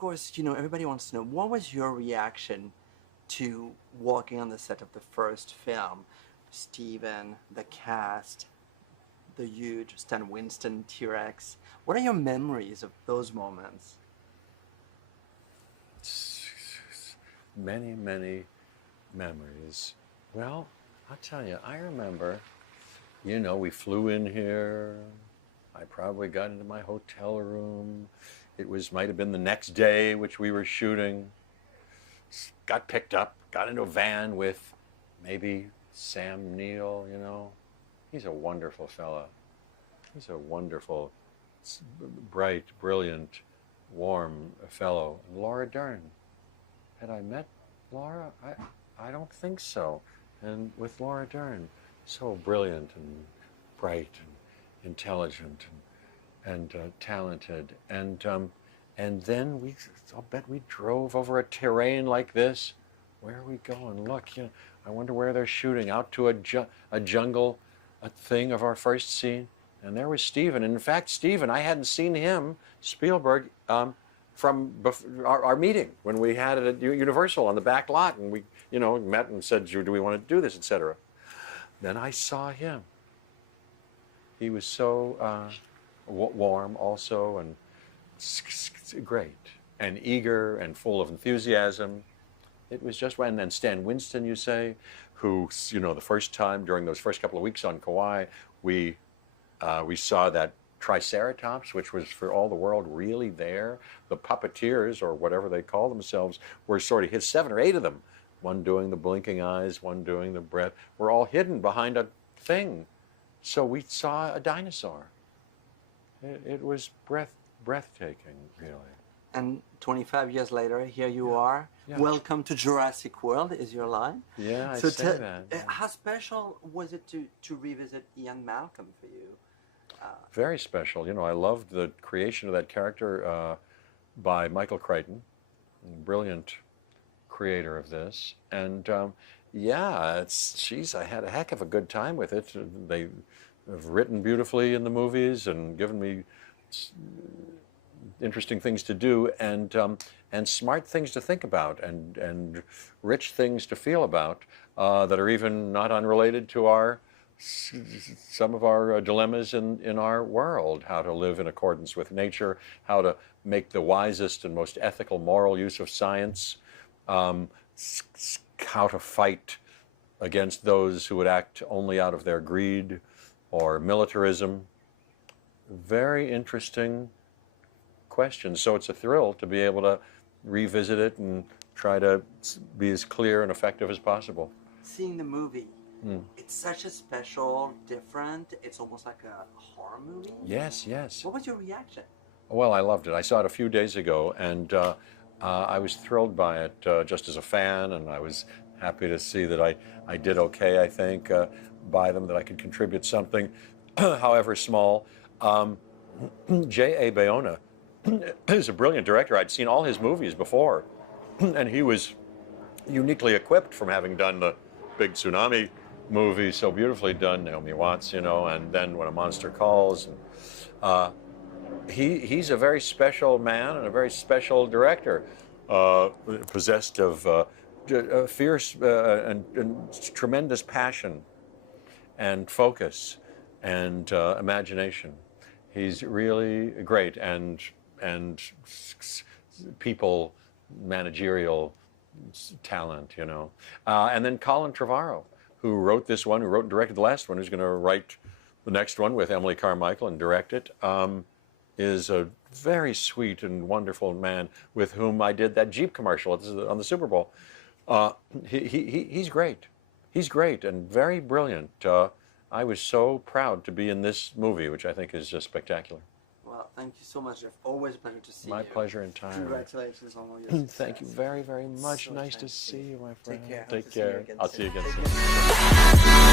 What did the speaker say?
course, you know, everybody wants to know, what was your reaction to walking on the set of the first film? Steven, the cast, the huge Stan Winston T-Rex. What are your memories of those moments? Many, many memories. Well, I'll tell you, I remember, you know, we flew in here. I probably got into my hotel room. It might have been the next day, which we were shooting. Got picked up, got into a van with maybe Sam Neill, you know. He's a wonderful fella. He's a wonderful, bright, brilliant, warm fellow. And Laura Dern. Had I met Laura? I don't think so. And with Laura Dern, so brilliant and bright and intelligent and talented. And then I'll bet we drove over a terrain like this. Where are we going? Look, you know, I wonder where they're shooting. Out to a jungle, a thing of our first scene. And there was Steven. And in fact, Steven, I hadn't seen him, Spielberg, from our meeting when we had it at Universal on the back lot, and we, you know, met and said, do we want to do this, etc. Then I saw him. He was so warm also, and great, and eager, and full of enthusiasm. It was just, and then Stan Winston, you say, who, you know, the first time during those first couple of weeks on Kauai, we saw that Triceratops, which was for all the world really there. The puppeteers, or whatever they call themselves, were sort of 7 or 8 of them. One doing the blinking eyes, one doing the breath. Were all hidden behind a thing. So we saw a dinosaur. It was breathtaking, really. And 25 years later, here you are. Yeah. Welcome to Jurassic World is your line. Yeah, I so say that. Yeah. How special was it to revisit Ian Malcolm for you? Very special. You know, I loved the creation of that character by Michael Crichton, brilliant creator of this. And yeah, I had a heck of a good time with it. They have written beautifully in the movies and given me interesting things to do and smart things to think about and rich things to feel about that are even not unrelated to some of our dilemmas in our world, how to live in accordance with nature, how to make the wisest and most ethical, moral use of science, how to fight against those who would act only out of their greed or militarism. Very interesting questions. So it's a thrill to be able to revisit it and try to be as clear and effective as possible. Seeing the movie, it's such a special, different, it's almost like a horror movie. Yes, yes. What was your reaction? Well, I loved it. I saw it a few days ago, and I was thrilled by it just as a fan, and I was happy to see that I did okay, I think, by them, that I could contribute something, however small. J.A. Bayona is a brilliant director. I'd seen all his movies before, and he was uniquely equipped from having done the big tsunami movie, so beautifully done, Naomi Watts, you know, and then When a Monster Calls. And, he's a very special man and a very special director, possessed of fierce and tremendous passion and focus and imagination. He's really great, and people, managerial talent, you know. And then Colin Trevorrowboth, who wrote this one, who wrote and directed the last one, who's going to write the next one with Emily Carmichael and direct it, is a very sweet and wonderful man with whom I did that Jeep commercial on the Super Bowl. He's great. He's great and very brilliant. I was so proud to be in this movie, which I think is just spectacular. Well, thank you so much, Jeff. Always a pleasure to see you. My pleasure entirely. Congratulations on all your success. Thank you very, very much. So nice to see you, my friend. Take care. Take care. I'll see you again soon.